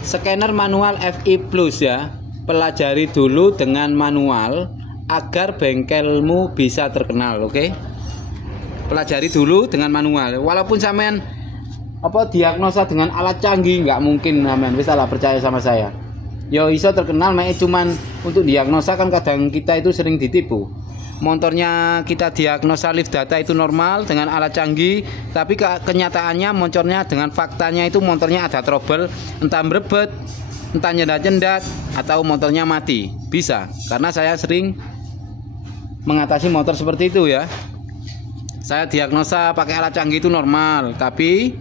Scanner manual FI Plus ya. Pelajari dulu dengan manual agar bengkelmu bisa terkenal, oke? Pelajari dulu dengan manual. Walaupun sampean diagnosa dengan alat canggih nggak mungkin sampean, wis salah percaya sama saya. Yo iso terkenal cuman untuk diagnosa kan kadang kita itu sering ditipu. Motornya kita diagnosa lift data itu normal dengan alat canggih, tapi kenyataannya motornya dengan faktanya itu motornya ada trouble, entah merebet, entah nyendat-nyendat, atau motornya mati. Bisa, karena saya sering mengatasi motor seperti itu ya. Saya diagnosa pakai alat canggih itu normal, tapi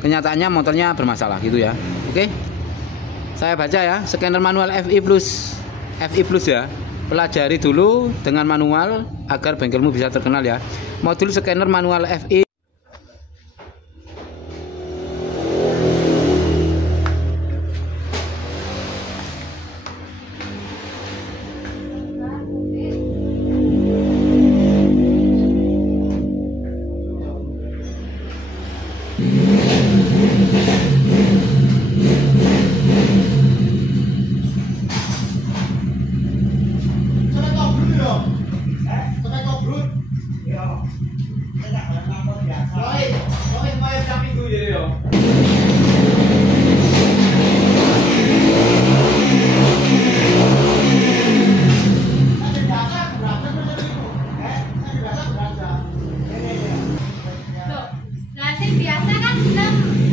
kenyataannya motornya bermasalah gitu ya. Oke. Saya baca ya, scanner manual FI Plus ya. Pelajari dulu dengan manual agar bengkelmu bisa terkenal ya. Modul scanner manual FI.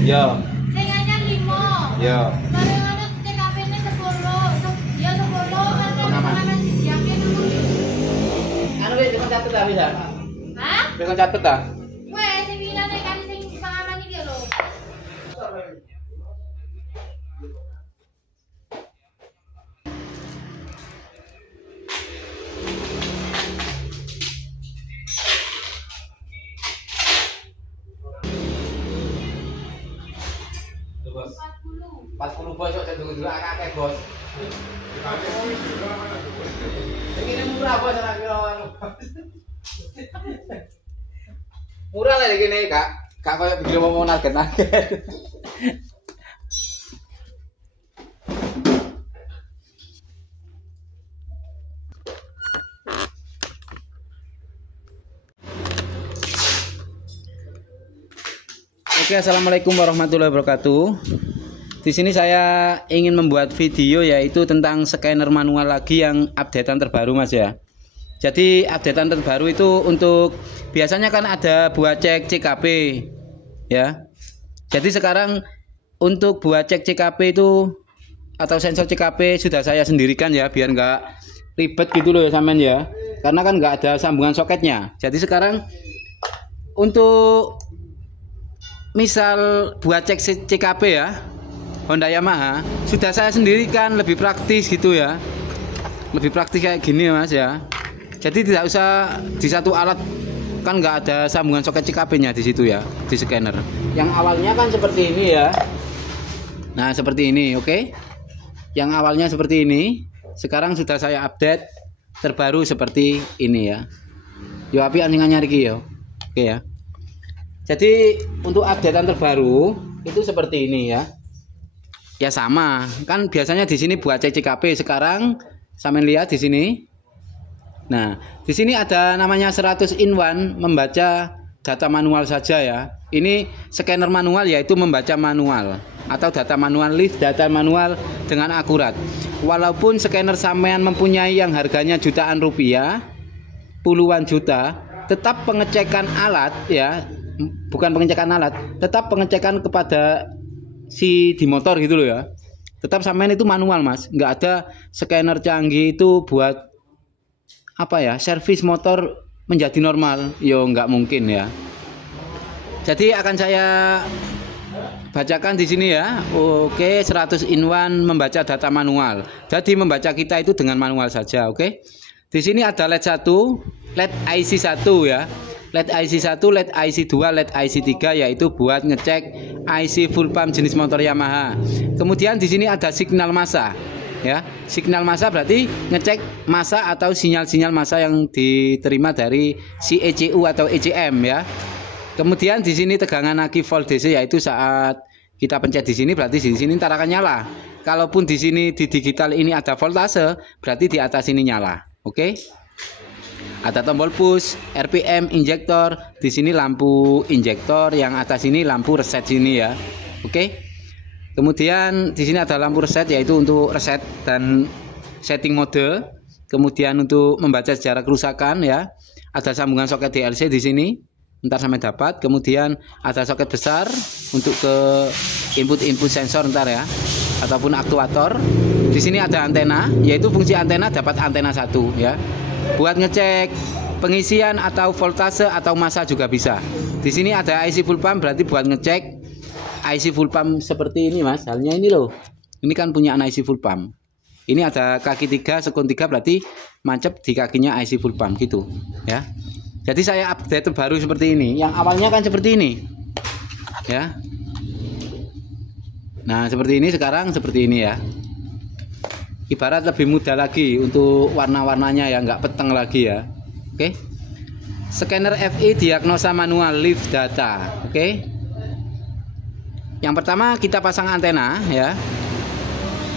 Yo. Sing anyar 5. Yo. Mari ngono CKP-ne 10. Ya 10 kan pengaman yakin ngono. Anu wis dicatet ta bisa? Hah? Bisa catet ta? Wes sing winane kan sing pengaman iki lho. Bos. 40. 40 bos kok saya tunggu akeh bos. Ini murah bos ora kira anu. Murah lah gini Kak. Kak koyo video mau narget-narget. Oke, assalamualaikum warahmatullahi wabarakatuh. Di sini saya ingin membuat video yaitu tentang scanner manual lagi yang updatean terbaru Mas ya. Jadi updatean terbaru itu untuk biasanya kan ada buat cek CKP ya. Jadi sekarang untuk buat cek CKP itu atau sensor CKP sudah saya sendirikan ya biar nggak ribet gitu loh ya sampean ya. Karena kan nggak ada sambungan soketnya. Jadi sekarang untuk misal buat cek CKP ya Honda Yamaha sudah saya sendirikan, lebih praktis gitu ya, lebih praktis kayak gini Mas ya. Jadi tidak usah di satu alat, kan nggak ada sambungan soket CKP nya di situ ya, di scanner yang awalnya kan seperti ini ya. Nah seperti ini, oke. Yang awalnya seperti ini sekarang sudah saya update terbaru seperti ini ya. Yo api anjingan nyari yo, oke ya. Jadi untuk updatean terbaru itu seperti ini ya. Ya sama, kan biasanya di sini buat cek CKP, sekarang sampean lihat di sini. Nah, di sini ada namanya 100 in 1 membaca data manual saja ya. Ini scanner manual yaitu membaca manual atau data manual lift data manual dengan akurat. Walaupun scanner sampean mempunyai yang harganya jutaan rupiah, puluhan juta, tetap pengecekan alat ya. Bukan pengecekan alat, tetap pengecekan kepada si di motor gitu loh ya. Tetap sampean itu manual Mas, nggak ada scanner canggih itu buat apa ya, servis motor menjadi normal, yo nggak mungkin ya. Jadi akan saya bacakan di sini ya. Oke, 100 in 1 membaca data manual. Jadi membaca kita itu dengan manual saja, oke. Di sini ada LED 1, LED IC 1 ya. LED IC 1, LED IC 2, LED IC 3 yaitu buat ngecek IC full pump jenis motor Yamaha. Kemudian di sini ada signal massa. Ya, signal massa berarti ngecek massa atau sinyal-sinyal massa yang diterima dari si ECU atau ECM ya. Kemudian di sini tegangan aki volt DC yaitu saat kita pencet di sini berarti di sini ntar akan nyala. Kalaupun di sini di digital ini ada voltase, berarti di atas ini nyala. Oke? Ada tombol push, RPM, injektor. Di sini lampu injektor, yang atas ini lampu reset sini ya. Oke? Kemudian di sini ada lampu reset, yaitu untuk reset dan setting mode. Kemudian untuk membaca sejarah kerusakan ya. Ada sambungan soket DLC di sini. Ntar sampai dapat. Kemudian ada soket besar untuk ke input sensor ntar ya, ataupun aktuator. Di sini ada antena, yaitu fungsi antena dapat antena 1 ya. Buat ngecek pengisian atau voltase atau massa juga bisa. Di sini ada IC full pump, berarti buat ngecek IC full pump seperti ini Mas. Halnya ini loh. Ini kan punya IC full pump. Ini ada kaki 3 sekun 3, berarti mancep di kakinya IC full pump gitu ya. Jadi saya update terbaru seperti ini. Yang awalnya kan seperti ini ya. Nah seperti ini, sekarang seperti ini ya. Ibarat lebih mudah lagi untuk warna-warnanya ya, nggak peteng lagi ya. Oke. Scanner FI diagnosa manual live data. Oke. Yang pertama kita pasang antena ya.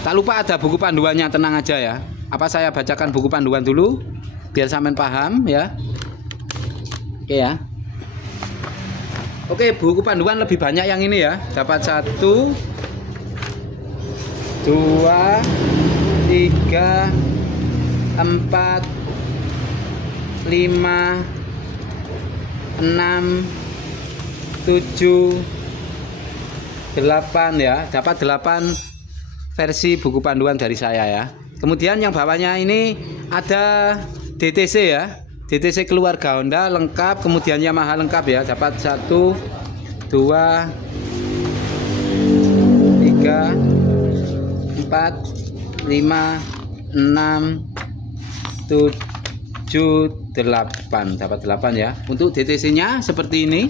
Tak lupa ada buku panduannya, tenang aja ya. Apa saya bacakan buku panduan dulu biar sampean paham ya. Oke ya. Oke, buku panduan lebih banyak yang ini ya. Dapat 1, 2, 3, 4, 5, 6, 7, 8 ya. Dapat 8 versi buku panduan dari saya ya. Kemudian yang bawahnya ini ada DTC ya. DTC keluarga Honda lengkap, kemudian Yamaha lengkap ya. Dapat 1, 2, 3, 4, 5, 6, 7, 8. Dapat 8 ya. Untuk DTC-nya seperti ini.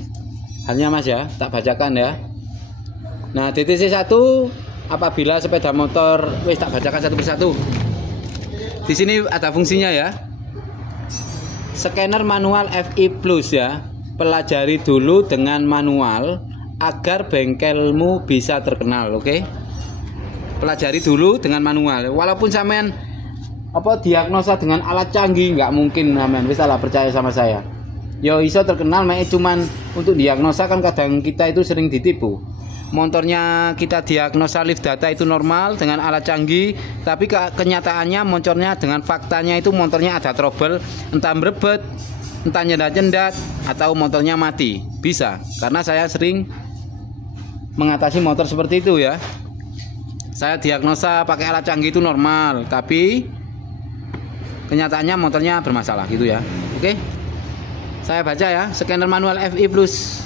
Halnya Mas ya, tak bacakan ya. Nah, DTC 1 apabila sepeda motor, tak bacakan satu persatu. Di sini ada fungsinya ya. Scanner manual FI Plus ya. Pelajari dulu dengan manual agar bengkelmu bisa terkenal, oke? Pelajari dulu dengan manual. Walaupun sampean diagnosa dengan alat canggih, nggak mungkin sampean bisa lah percaya sama saya. Yo iso terkenal, cuman untuk diagnosa kan kadang kita itu sering ditipu. Motornya kita diagnosa live data itu normal dengan alat canggih, tapi kenyataannya motornya dengan faktanya itu motornya ada trouble, entah merebet, entah nyendat-nyendat, atau motornya mati. Bisa, karena saya sering mengatasi motor seperti itu ya. Saya diagnosa pakai alat canggih itu normal, tapi kenyataannya motornya bermasalah gitu ya. Oke, saya baca ya. Scanner manual FI Plus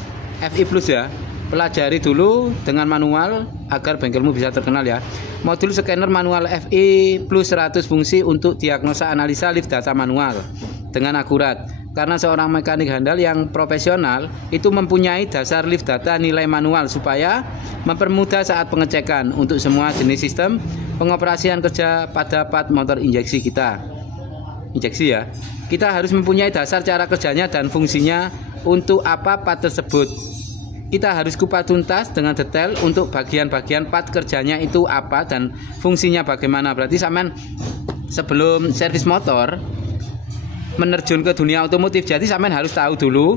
ya. Pelajari dulu dengan manual agar bengkelmu bisa terkenal ya. Modul scanner manual FI Plus 100 fungsi untuk diagnosa analisa live data manual dengan akurat. Karena seorang mekanik handal yang profesional itu mempunyai dasar live data nilai manual supaya mempermudah saat pengecekan untuk semua jenis sistem pengoperasian kerja pada part motor injeksi kita. Injeksi ya. Kita harus mempunyai dasar cara kerjanya dan fungsinya untuk apa part tersebut. Kita harus kupas tuntas dengan detail untuk bagian-bagian part kerjanya itu apa dan fungsinya bagaimana. Berarti sampean sebelum servis motor menerjun ke dunia otomotif, jadi sampean harus tahu dulu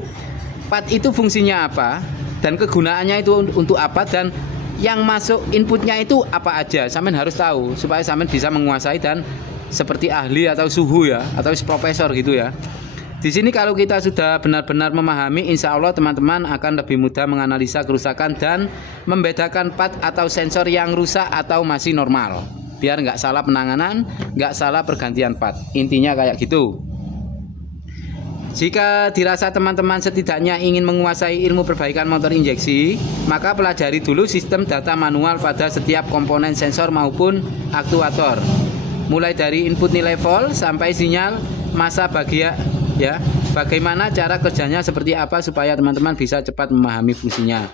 part itu fungsinya apa dan kegunaannya itu untuk apa, dan yang masuk inputnya itu apa aja. Sampean harus tahu supaya sampean bisa menguasai dan seperti ahli atau suhu ya, atau profesor gitu ya. Di sini kalau kita sudah benar-benar memahami, insya Allah teman-teman akan lebih mudah menganalisa kerusakan dan membedakan part atau sensor yang rusak atau masih normal. Biar nggak salah penanganan, nggak salah pergantian part. Intinya kayak gitu. Jika dirasa teman-teman setidaknya ingin menguasai ilmu perbaikan motor injeksi, maka pelajari dulu sistem data manual pada setiap komponen sensor maupun aktuator. Mulai dari input nilai volt sampai sinyal massa bagian ya, bagaimana cara kerjanya seperti apa supaya teman-teman bisa cepat memahami fungsinya.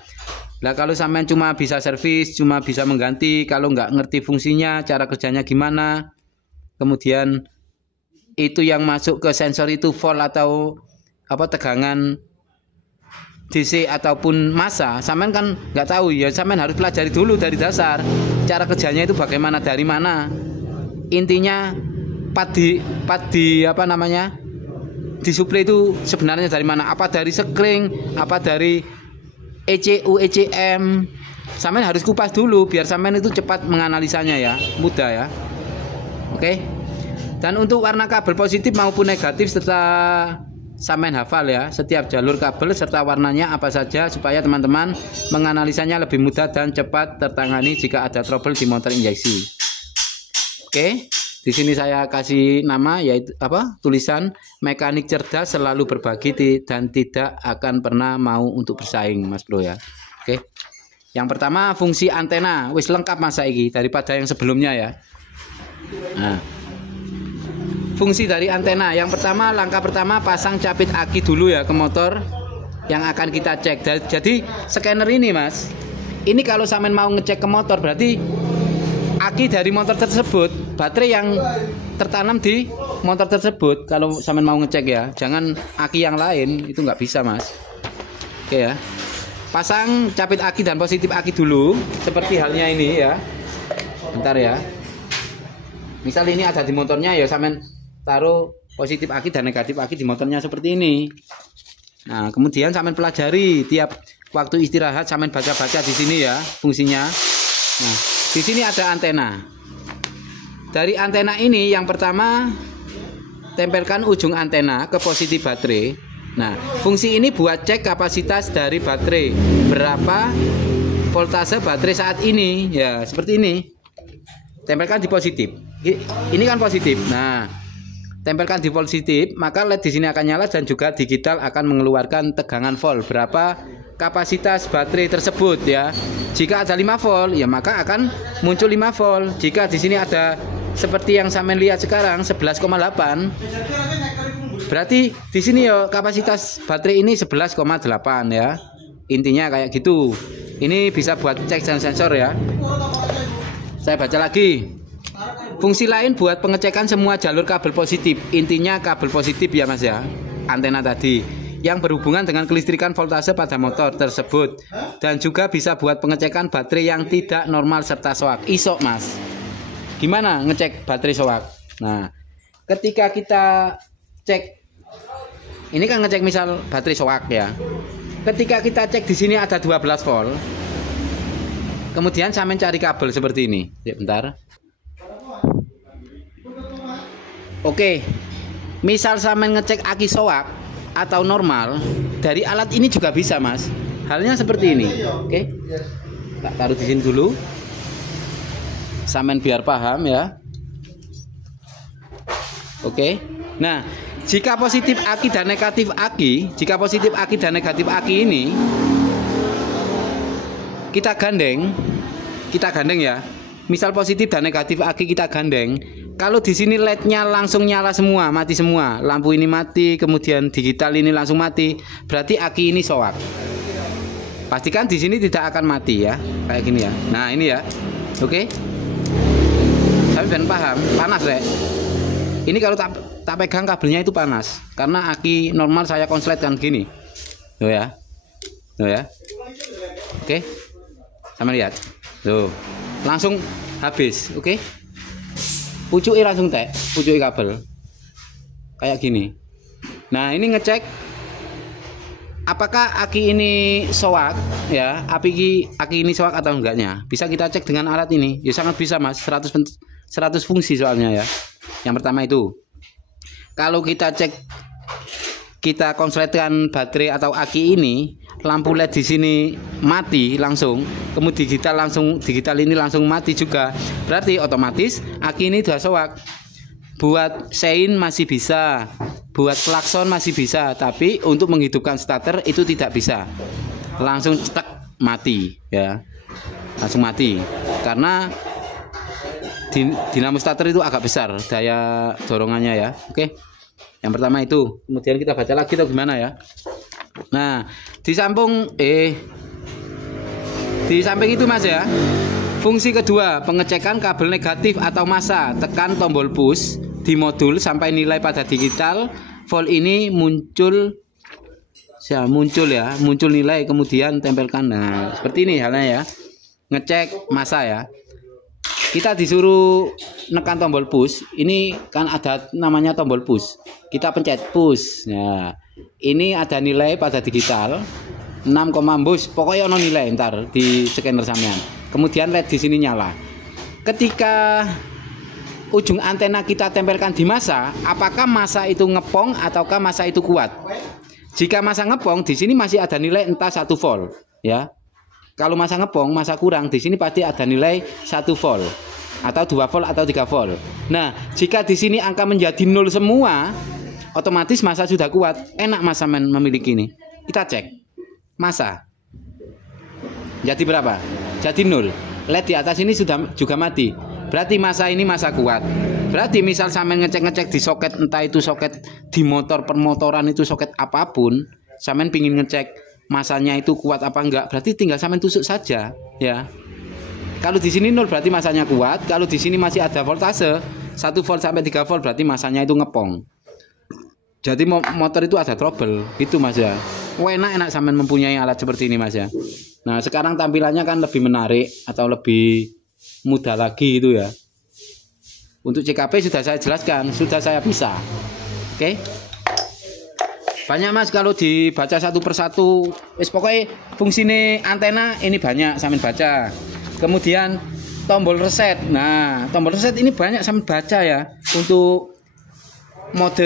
Nah kalau sampean cuma bisa servis, cuma bisa mengganti, kalau nggak ngerti fungsinya, cara kerjanya gimana, kemudian itu yang masuk ke sensor itu volt atau tegangan DC ataupun massa, sampean kan nggak tahu ya, sampean harus pelajari dulu dari dasar cara kerjanya itu bagaimana, dari mana intinya pad apa namanya disuplai itu sebenarnya dari mana, apa dari sekring, apa dari ECU ECM. Sampean harus kupas dulu biar sampean itu cepat menganalisanya ya, mudah ya. Oke. Dan untuk warna kabel positif maupun negatif serta sampean hafal ya setiap jalur kabel serta warnanya apa saja supaya teman-teman menganalisanya lebih mudah dan cepat tertangani jika ada trouble di motor injeksi. Oke, di sini saya kasih nama yaitu tulisan mekanik cerdas selalu berbagi dan tidak akan pernah mau untuk bersaing, Mas Bro ya. Oke. Yang pertama fungsi antena wis lengkap Mas saiki daripada yang sebelumnya ya. Nah, fungsi dari antena yang pertama, langkah pertama pasang capit aki dulu ya ke motor yang akan kita cek. Jadi scanner ini Mas, ini kalau sampean mau ngecek ke motor berarti aki dari motor tersebut, baterai yang tertanam di motor tersebut kalau sampean mau ngecek ya, jangan aki yang lain, itu nggak bisa Mas. Oke ya, pasang capit aki dan positif aki dulu seperti halnya ini ya. Bentar ya, misal ini ada di motornya ya, sampean taruh positif aki dan negatif aki di motornya seperti ini. Nah, kemudian sampean pelajari tiap waktu istirahat, sampean baca-baca di sini ya fungsinya. Nah, di sini ada antena. Dari antena ini yang pertama tempelkan ujung antena ke positif baterai. Nah, fungsi ini buat cek kapasitas dari baterai, berapa voltase baterai saat ini ya, seperti ini. Tempelkan di positif. Ini kan positif. Nah, tempelkan di positif, maka LED di sini akan nyala dan juga digital akan mengeluarkan tegangan volt berapa kapasitas baterai tersebut ya. Jika ada 5 volt ya maka akan muncul 5 volt. Jika di sini ada seperti yang sampean lihat sekarang 11,8, berarti di sini ya kapasitas baterai ini 11,8 ya. Intinya kayak gitu. Ini bisa buat cek dan sensor ya. Saya baca lagi. Fungsi lain buat pengecekan semua jalur kabel positif. Intinya kabel positif ya Mas ya, antena tadi yang berhubungan dengan kelistrikan voltase pada motor tersebut. Dan juga bisa buat pengecekan baterai yang tidak normal serta soak. Isok Mas, gimana ngecek baterai soak? Nah, ketika kita cek, ini kan ngecek misal baterai soak ya. Ketika kita cek di sini ada 12 volt. Kemudian saya mencari kabel seperti ini. Ya, bentar. Oke, misal sampean ngecek aki soak atau normal dari alat ini juga bisa Mas. Halnya seperti ini. Oke, tak taruh di sini dulu. Sampean biar paham ya. Oke. Nah, jika positif aki dan negatif aki, ini kita gandeng ya. Misal positif dan negatif aki kita gandeng. Kalau di sini LED-nya langsung nyala semua, mati semua, lampu ini mati, kemudian digital ini langsung mati, berarti aki ini soak. Pastikan di sini tidak akan mati ya, kayak gini ya. Nah ini ya, oke. Tapi ben paham, panas Rek. Ini kalau tak pegang kabelnya itu panas, karena aki normal saya konsletkan gini, tuh ya, oke. Sama lihat, tuh, langsung habis, oke. Pucuki langsung pucuki kabel kayak gini. Nah ini ngecek apakah aki ini soak ya, aki ini soak atau enggaknya. Bisa kita cek dengan alat ini ya, sangat bisa Mas, 100 fungsi soalnya ya. Yang pertama itu kalau kita cek, kita konsletkan baterai atau aki ini, lampu LED di sini mati langsung, kemudian digital ini langsung mati juga, berarti otomatis aki ini sudah soak. Buat sein masih bisa, buat klakson masih bisa, tapi untuk menghidupkan starter itu tidak bisa, langsung cetek mati ya, langsung mati karena dinamo starter itu agak besar daya dorongannya ya. Oke, yang pertama itu. Kemudian kita baca lagi atau gimana ya. Nah, di samping itu Mas ya. Fungsi kedua, pengecekan kabel negatif atau massa. Tekan tombol push di modul sampai nilai pada digital volt ini muncul muncul ya, muncul nilai kemudian tempelkan. Nah, seperti ini halnya ya. Ngecek masa ya. Kita disuruh nekan tombol push. Ini kan ada namanya tombol push. Kita pencet push. Nah, ini ada nilai pada digital 6, bus. Pokoknya ono nilai ntar di scanner sampean. Kemudian LED di sini nyala. Ketika ujung antena kita tempelkan di masa, apakah masa itu ngepong ataukah masa itu kuat? Jika masa ngepong, di sini masih ada nilai entah 1 volt, ya. Kalau masa ngepong, masa kurang, di sini pasti ada nilai 1 volt atau 2 volt atau 3 volt. Nah, jika di sini angka menjadi 0 semua, otomatis masa sudah kuat. Enak masa memiliki ini. Kita cek masa. Jadi berapa? Jadi 0. LED di atas ini sudah juga mati. Berarti masa ini masa kuat. Berarti misal sampean ngecek-ngecek di soket, entah itu soket di motor permotoran itu soket apapun, sampean pingin ngecek masanya itu kuat apa enggak, berarti tinggal sampean tusuk saja ya. Kalau di sini 0 berarti masanya kuat, kalau di sini masih ada voltase 1 volt sampai 3 volt berarti masanya itu ngepong. Jadi motor itu ada trouble gitu Mas ya. Enak sampean mempunyai alat seperti ini Mas ya. Nah, sekarang tampilannya kan lebih menarik atau lebih mudah lagi itu ya. Untuk CKP sudah saya jelaskan, sudah saya bisa. Oke. Banyak Mas kalau dibaca satu persatu. Wis pokoknya fungsinya antena ini banyak sampean baca. Kemudian tombol reset. Nah, tombol reset ini banyak sampean baca ya. Untuk mode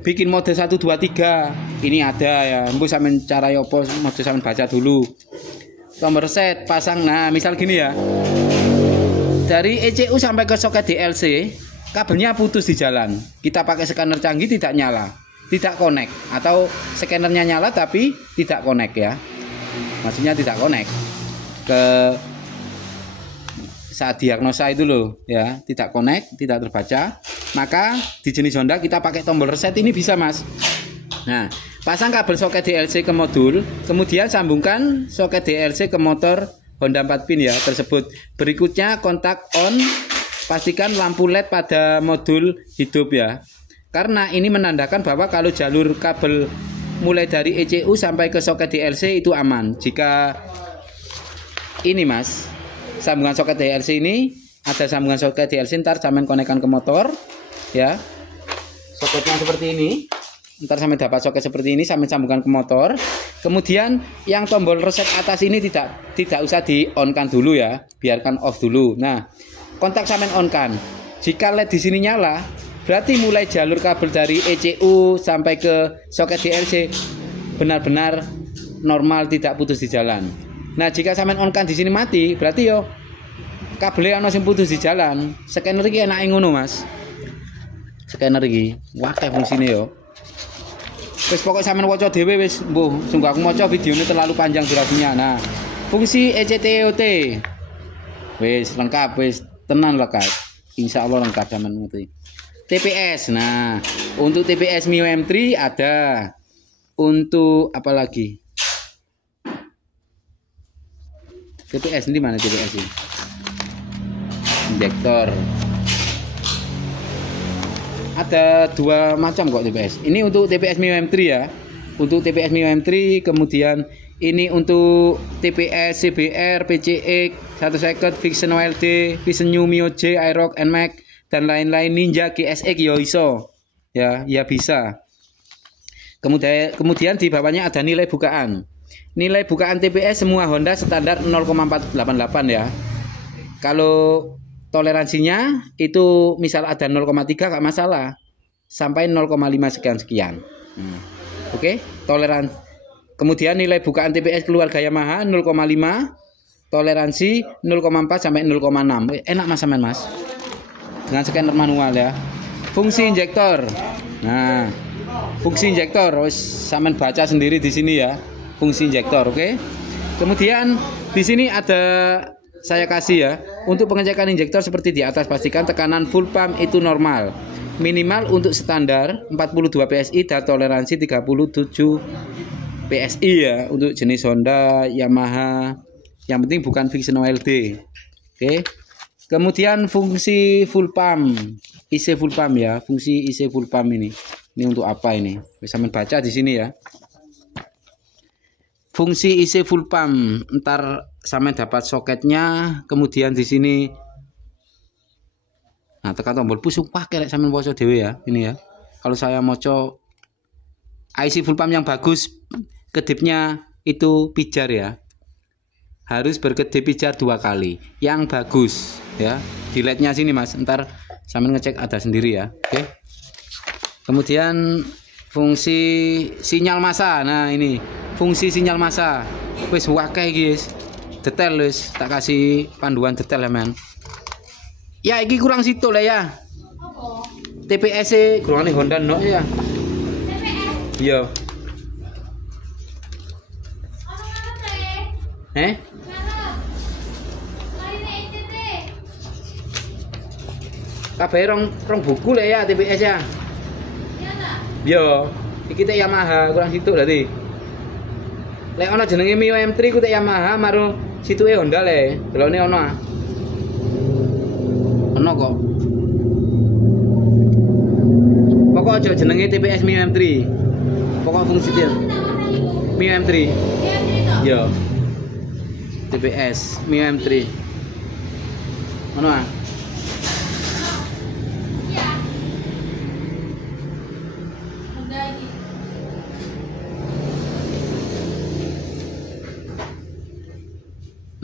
bikin mode 1 2 3 ini ada ya. Mbok sampean cara opo mode sampean baca dulu. Tombol reset pasang. Nah, misal gini ya. Dari ECU sampai ke soket DLC, kabelnya putus di jalan. Kita pakai scanner canggih tidak nyala, tidak connect, atau scannernya nyala tapi tidak connect ya. Maksudnya tidak connect ke saat diagnosa itu loh ya, tidak connect, tidak terbaca. Maka di jenis Honda kita pakai tombol reset ini bisa Mas. Nah, pasang kabel soket DLC ke modul, kemudian sambungkan soket DLC ke motor Honda 4 pin ya tersebut. Berikutnya kontak on, pastikan lampu LED pada modul hidup ya. Karena ini menandakan bahwa kalau jalur kabel mulai dari ECU sampai ke soket DLC itu aman. Jika ini Mas, sambungan soket DLC ini ada sambungan soket DLC, ntar sampean konekkan ke motor ya. Soketnya seperti ini. Ntar sampai dapat soket seperti ini, sampai sambungkan ke motor. Kemudian yang tombol reset atas ini tidak usah di on kan dulu ya, biarkan off dulu. Nah, kontak sampai on kan. Jika LED di sini nyala, berarti mulai jalur kabel dari ECU sampai ke soket DLC benar-benar normal, tidak putus di jalan. Nah, jika sampai on kan di sini mati, berarti yo kabelnya ono sing putus di jalan. Scanner iki enake ngono Mas. Scanner iki wah kayak fungsine yo. Wis pokok sampean waca dhewe wis, mbuh, sungguh aku maca videonya terlalu panjang durasinya. Nah, fungsi ECTOT wis lengkap, wis tenan lengkap. Insyaallah lengkap sampean ngerti. TPS. Nah, untuk TPS Mio M3 ada. Untuk apa lagi? TPS ini mana TPS ini? Injektor. Ada 2 macam kok TPS. Ini untuk TPS Mio M3 ya. Untuk TPS Mio M3, kemudian ini untuk TPS CBR, PCX, 1 second, Vision OLD, Vision New Mio J, iRock, NMAX dan lain-lain, Ninja GSX yo iso. Ya bisa. Kemudian di bawahnya ada nilai bukaan. Nilai bukaan TPS semua Honda standar 0,488 ya. Kalau toleransinya itu misal ada 0,3 gak masalah, sampai 0,5 sekian. Oke, toleransi. Kemudian nilai bukaan TPS keluarga Yamaha 0,5, toleransi 0,4 sampai 0,6. Enak Mas sampean Mas. Dengan scanner manual ya. Fungsi injektor. Nah, fungsi injektor wis sampean baca sendiri di sini ya. Fungsi injektor, oke. Kemudian di sini ada saya kasih ya, untuk pengecekan injektor seperti di atas, pastikan tekanan full pump itu normal. Minimal untuk standar 42 PSI dan toleransi 37 PSI ya, untuk jenis Honda, Yamaha. Yang penting bukan Vision OLD. Oke. Kemudian fungsi full pump, IC full pump ya, fungsi IC full pump ini. Ini untuk apa ini? Bisa membaca di sini ya. fungsi isi full pump. Ntar sampai dapat soketnya, kemudian di sini nah tekan tombol push pakai sampean poso dhewe ya. Ini ya. Kalau saya moco IC full pump yang bagus, kedipnya itu pijar ya. Harus berkedip pijar 2 kali. Yang bagus ya. Di LED-nya sini Mas. Ntar sampean ngecek ada sendiri ya. Oke. Kemudian fungsi sinyal massa. Nah, ini fungsi sinyal massa. Wis wakeh guys. Detail wis tak kasih panduan detail ya, men. Ya iki kurang situ lah ya. Apa? TPS e kurangane Honda no ya. TPS. Iya. Ono ngarep le. Eh? Ngarep. Lainnya ECT. Kabeh rong buku lah ya TPS ya. Iya ta? Yo, iki teh Yamaha kurang situ berarti. Lek ana jenenge Mio M3 ku teh Yamaha maru situe Honda le. Delone ono ah. Ono kok. Pokok aja jenenge TPS Mio M3. Pokok fungsi dia Mio M3. Iya cerita. Yo. TPS Mio M3. Ono ah. Iya. Udah iki.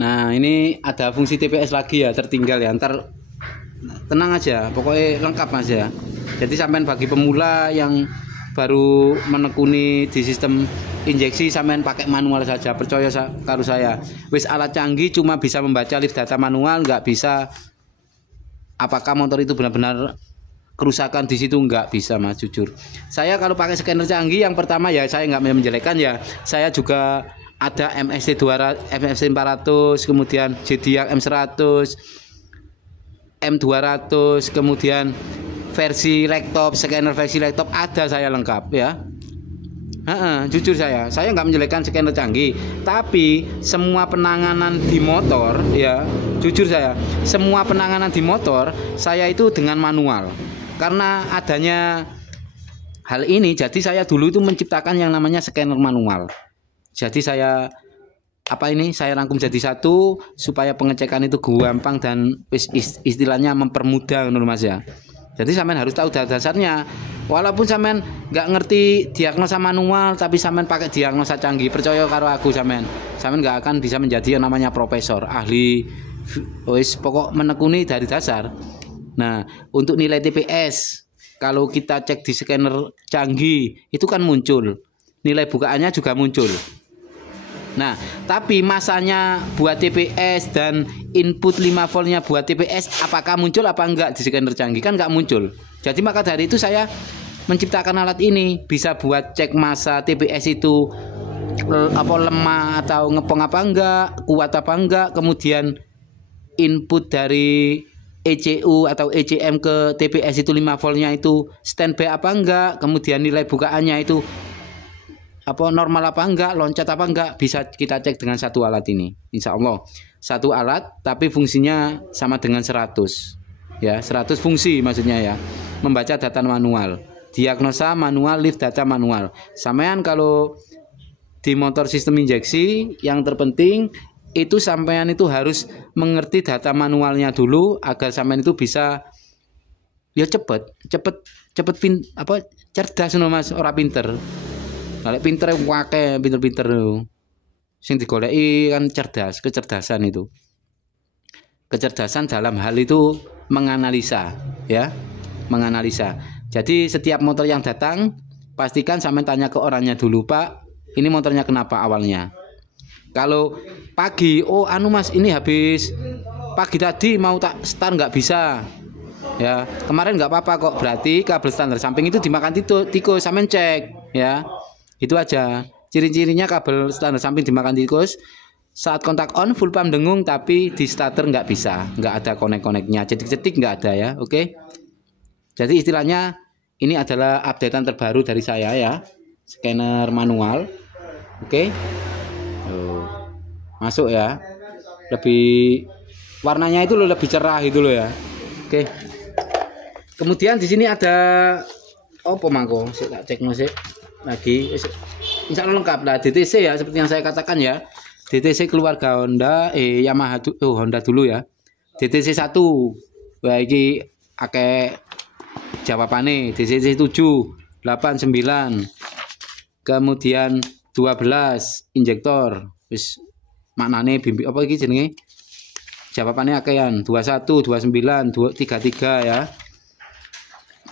Nah, ini ada fungsi TPS lagi ya, tertinggal ya. Ntar tenang aja, pokoknya lengkap Mas ya. Jadi sampean bagi pemula yang baru menekuni di sistem injeksi, sampean pakai manual saja, percaya karo saya. Wis alat canggih cuma bisa membaca lift data manual, nggak bisa apakah motor itu benar-benar kerusakan di situ, nggak bisa Mas, jujur. Saya kalau pakai scanner canggih yang pertama ya saya nggak menjelekkan ya. Saya juga ada MST 200, MST 400, kemudian Zodiac M100, M200, kemudian versi laptop, scanner versi laptop ada saya lengkap ya. Jujur saya nggak menjelekkan scanner canggih, tapi semua penanganan di motor ya, jujur semua penanganan di motor saya itu dengan manual. Karena adanya hal ini, jadi saya dulu itu menciptakan yang namanya scanner manual. Jadi saya rangkum jadi satu supaya pengecekan itu gampang dan istilahnya mempermudah menurut Mas ya. Jadi sampean harus tahu dasarnya. Walaupun sampean nggak ngerti diagnosa manual, tapi sampean pakai diagnosa canggih, percaya karo aku sampean nggak akan bisa menjadi yang namanya profesor, ahli, wis pokok menekuni dari dasar. Nah, untuk nilai TPS kalau kita cek di scanner canggih itu kan muncul, nilai bukaannya juga muncul. Nah, tapi masanya buat TPS dan input 5 voltnya buat TPS apakah muncul apa enggak di scanner canggih? Kan enggak muncul. Jadi maka dari itu saya menciptakan alat ini bisa buat cek masa TPS itu lemah atau ngepong apa enggak, kuat apa enggak, kemudian input dari ECU atau ECM ke TPS itu 5 voltnya itu standby apa enggak, kemudian nilai bukaannya itu normal apa enggak, loncat apa enggak, bisa kita cek dengan satu alat ini. Insya Allah satu alat tapi fungsinya sama dengan 100 ya, 100 fungsi maksudnya ya, membaca data manual, diagnosa manual, lift data manual. Sampean kalau di motor sistem injeksi yang terpenting itu sampean itu harus mengerti data manualnya dulu agar sampean itu bisa ya cepet cerdas no Mas, ora pinter. Kalau pinter wake pinter-pinter sing digoleki kan cerdas, kecerdasan itu. Kecerdasan dalam hal itu menganalisa ya, menganalisa. Jadi setiap motor yang datang pastikan sampean tanya ke orangnya dulu, Pak, ini motornya kenapa awalnya? Kalau pagi, Mas ini habis pagi tadi mau tak start nggak bisa. Ya, kemarin nggak apa-apa kok, berarti kabel standar samping itu dimakan tikus, sampean cek ya. Itu aja ciri-cirinya, kabel standar samping dimakan tikus. Saat kontak on full pump dengung, tapi di starter nggak bisa, nggak ada konek-koneknya, cetik-cetik nggak ada ya. Oke. Jadi istilahnya ini adalah updatean terbaru dari saya ya, scanner manual. Oke. Masuk ya, lebih warnanya itu lebih cerah itu loh ya. Oke. Kemudian di sini ada apa mangko? Saya cek musik lagi. insya Allah lengkap. Nah DTC ya seperti yang saya katakan ya, DTC keluarga Honda Yamaha Honda dulu ya. DTC 1 wah iki akeh jawabane. DTC 7 8 9 kemudian 12 injektor wis maknane bimbi apa iki jenenge jawabannya akean 21 29 33 ya.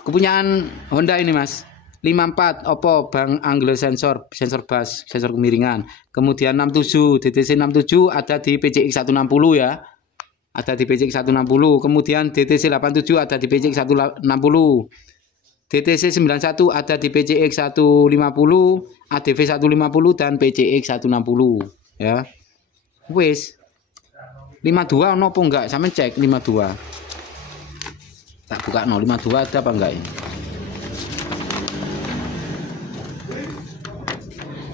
Kepunyaan Honda ini Mas 54 Oppo Bang angle sensor bass sensor kemiringan. Kemudian 67 DTC 67 ada di PCX 160 ya, ada di PCX 160. Kemudian DTC 87 ada di PCX 160, DTC 91 ada di PCX 150, ADV 150 dan PCX 160 ya. Wis 52 ono apa enggak? Sampe cek 52. Tak buka 52 ada apa enggak ini?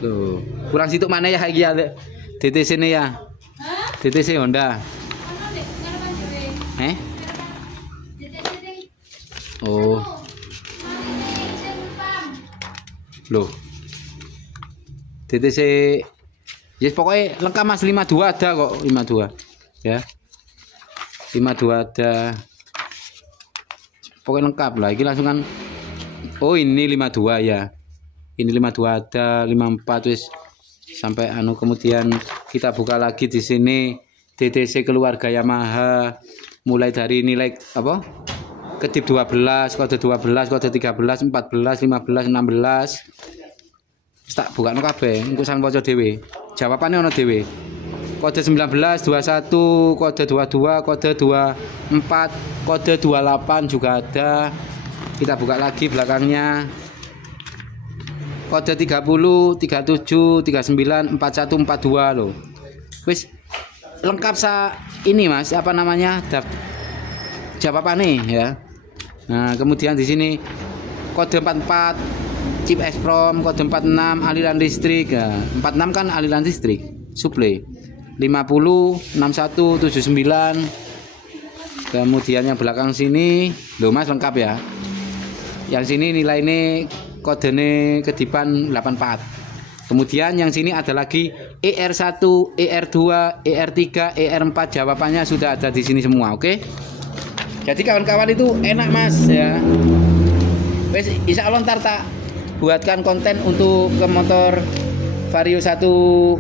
Tuh, kurang situ mana ya iki ya DTC ini ya? DTC Honda. Oh. Loh. DTC yes pokoknya lengkap Mas 52 ada kok 52 ya 52 ada pokoknya lengkap lah ini langsung kan. Oh ini 52 ya, ini 52 ada 54 wis sampai anu. Kemudian kita buka lagi di sini DTC keluarga Yamaha mulai dari nilai apa kedip 12 kode 12 kode 13 14 15 16 tak buka no kabeh engko sampeyan waca dhewe. Jawabane ono dhewe. Kode 19 21, kode 22, kode 24, kode 28 juga ada. Kita buka lagi belakangnya. Kode 30, 37, 39, 41, 42 loh. Wis lengkap ini Mas, apa namanya? Jawabane ya. Nah, kemudian di sini kode 44 chip ESPROM, kode 46 aliran listrik ya. 46 kan aliran listrik suplai 50 61 79. Kemudian yang belakang sini loh Mas lengkap ya. Yang sini nilai ini kodenya kedipan 84. Kemudian yang sini ada lagi ER1 ER2 ER3 ER4 jawabannya sudah ada di sini semua. Oke, jadi kawan-kawan itu enak Mas ya. Wes insya Allah ntar tak buatkan konten untuk ke motor Vario 160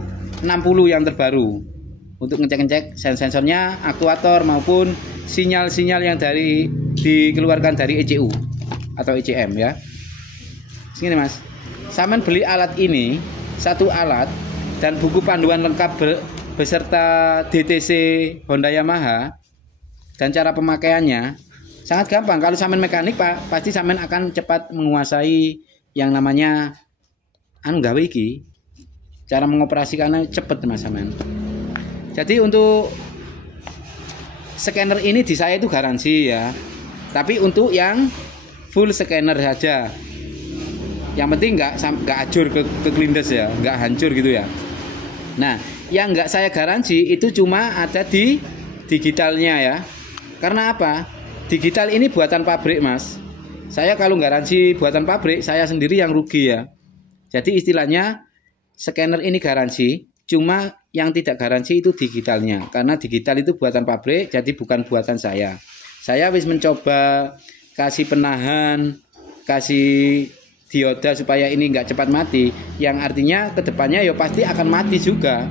yang terbaru untuk ngecek-ngecek sensornya, aktuator maupun sinyal-sinyal yang dikeluarkan dari ECU atau ECM ya. Segini Mas, sampean beli alat ini satu alat dan buku panduan lengkap beserta DTC Honda Yamaha dan cara pemakaiannya sangat gampang. Kalau sampean mekanik Pak, pasti sampean akan cepat menguasai yang namanya gawe iki. Cara mengoperasikannya cepet Mas sampean. Jadi untuk scanner ini di saya itu garansi ya. Tapi untuk yang full scanner saja. Yang penting nggak hancur ke kelindes ya, nggak hancur gitu ya. Nah, yang nggak saya garansi itu cuma ada di digitalnya ya. Karena apa? Digital ini buatan pabrik Mas. Saya kalau garansi buatan pabrik, saya sendiri yang rugi ya. Jadi istilahnya scanner ini garansi, cuma yang tidak garansi itu digitalnya. Karena digital itu buatan pabrik, jadi bukan buatan saya. Saya wis mencoba kasih penahan, kasih dioda supaya ini nggak cepat mati. Yang artinya kedepannya ya pasti akan mati juga.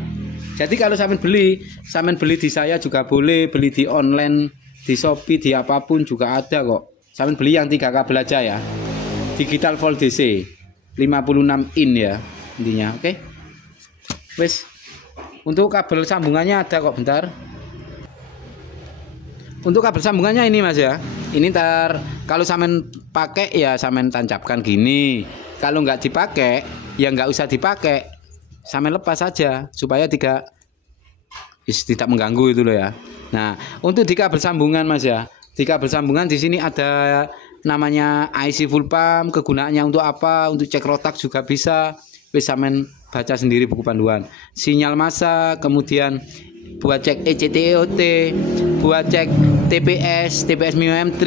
Jadi kalau sampean beli di saya juga boleh, beli di online, di Shopee, di apapun juga ada kok. Sampean beli yang 3 kabel aja ya. Digital Volt DC 56 in ya intinya. Oke. Wes. Untuk kabel sambungannya ada kok, bentar. Untuk kabel sambungannya ini Mas ya. Ini ntar kalau sampean pakai ya sampean tancapkan gini. Kalau nggak dipakai ya nggak usah dipakai. Sampean lepas saja supaya tidak mengganggu itu loh ya. Nah, untuk di kabel sambungan Mas ya. Di kabel sambungan di sini ada namanya IC full pump, kegunaannya untuk apa? Untuk cek rotak juga bisa. Wis sampean baca sendiri buku panduan. Sinyal massa, kemudian buat cek ECT/EOT, buat cek TPS MIO M3,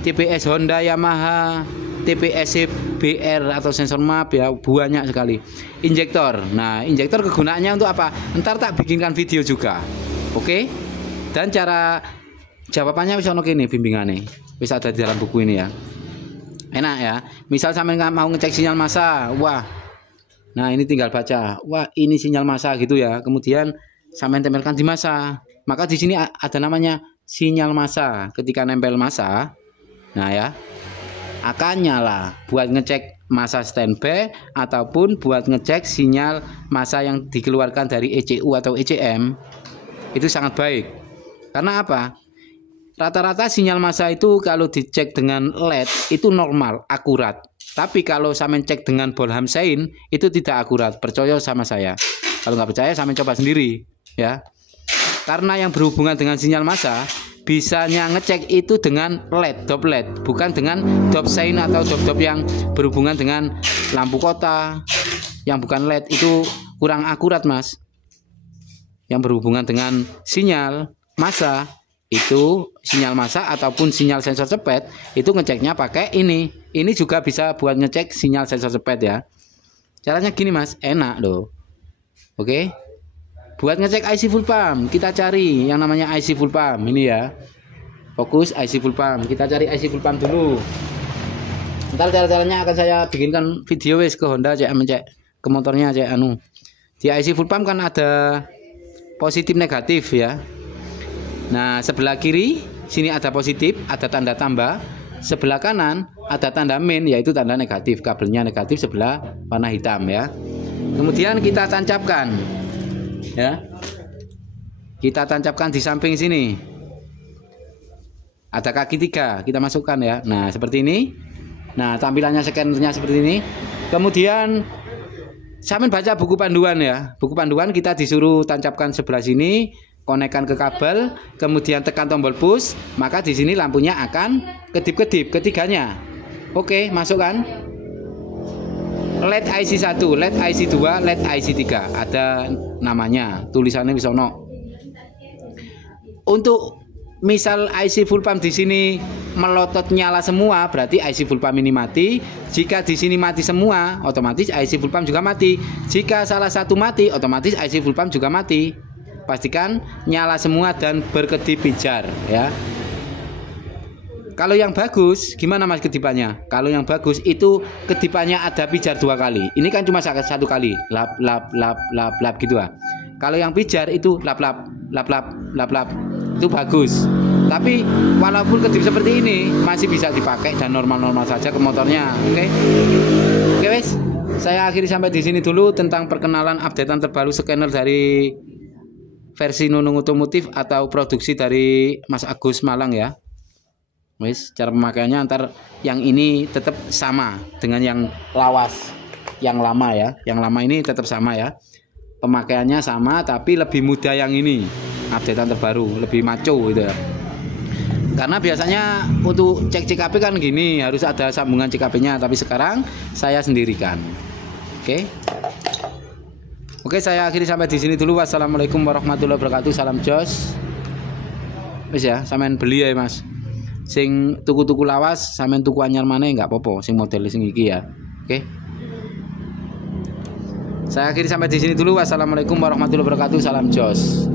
TPS Honda Yamaha, TPS BR atau sensor map ya, banyak sekali. Injektor. Nah, injektor kegunaannya untuk apa? Ntar tak bikinkan video juga. Oke? Dan cara jawabannya wis ono kene bimbingannya. Wis ada di dalam buku ini ya. Enak ya. Misal sampean mau ngecek sinyal massa, wah. Nah, ini tinggal baca. Wah, ini sinyal massa gitu ya. Kemudian sampean tempelkan di massa. Maka di sini ada namanya sinyal massa. Ketika nempel massa, nah ya, akan nyala buat ngecek massa standby ataupun buat ngecek sinyal massa yang dikeluarkan dari ECU atau ECM. Itu sangat baik. Karena apa? Rata-rata sinyal massa itu kalau dicek dengan LED itu normal, akurat. Tapi kalau sampean cek dengan Bolham Sein itu tidak akurat. Percaya sama saya. Kalau nggak percaya sampean coba sendiri ya. Karena yang berhubungan dengan sinyal massa bisanya ngecek itu dengan LED, dop LED, bukan dengan dop sein atau dop-dop yang berhubungan dengan lampu kota. Yang bukan LED itu kurang akurat, Mas. Yang berhubungan dengan sinyal massa itu, sinyal massa ataupun sinyal sensor cepet itu ngeceknya pakai ini. Ini juga bisa buat ngecek sinyal sensor cepet ya. Caranya gini, Mas, enak loh. Oke. Buat ngecek IC full pump, kita cari yang namanya IC full pump ini ya. Fokus IC full pump. Kita cari IC full pump dulu. Ntar cara-caranya akan saya bikinkan video wes ke Honda cek ke motornya cek anu. Di IC full pump kan ada positif negatif ya. Nah, sebelah kiri sini ada positif, ada tanda tambah. Sebelah kanan ada tanda min, yaitu tanda negatif. Kabelnya negatif sebelah warna hitam ya. Kemudian kita tancapkan. Ya, kita tancapkan di samping sini. Ada kaki 3, kita masukkan ya. Nah, seperti ini. Nah, tampilannya scannernya seperti ini. Kemudian sampean baca buku panduan ya. Buku panduan kita disuruh tancapkan sebelah sini, konekkan ke kabel, kemudian tekan tombol push, maka di sini lampunya akan kedip-kedip ketiganya. Oke, masukkan. LED IC 1, LED IC 2, LED IC 3. Ada namanya, tulisannya bisa ono. Untuk misal IC full pump di sini melotot nyala semua, berarti IC full pump ini mati. Jika di sini mati semua, otomatis IC full pump juga mati. Jika salah satu mati, otomatis IC full pump juga mati. Pastikan nyala semua dan berkedip pijar ya. Kalau yang bagus, gimana Mas kedipannya? Kalau yang bagus itu kedipannya ada pijar 2 kali. Ini kan cuma 1 kali, lap lap lap lap lap gitu ah. Kalau yang pijar itu lap lap lap lap lap lap. Itu bagus. Tapi walaupun kedip seperti ini masih bisa dipakai dan normal-normal saja ke motornya. Oke. Oke, wes. Saya akhiri sampai di sini dulu tentang perkenalan updatean terbaru scanner dari versi Nunung Otomotif atau produksi dari Mas Agus Malang ya. Wis, cara pemakaiannya antar yang ini tetap sama dengan yang lawas, yang lama ya. Yang lama ini tetap sama ya. Pemakaiannya sama tapi lebih mudah yang ini. Updatean terbaru, lebih maco gitu ya. Karena biasanya untuk cek CKP kan gini, harus ada sambungan CKP-nya, tapi sekarang saya sendirikan. Oke. Oke, saya akhiri sampai di sini dulu. Wassalamualaikum warahmatullahi wabarakatuh. Salam jos. Wis ya, sampean beli ya, Mas. Sing tuku-tuku lawas sampean tuku anyar maneh enggak apa-apa sing model sing iki ya. Oke. Saya akhiri sampai di sini dulu. Wassalamualaikum warahmatullahi wabarakatuh. Salam jos.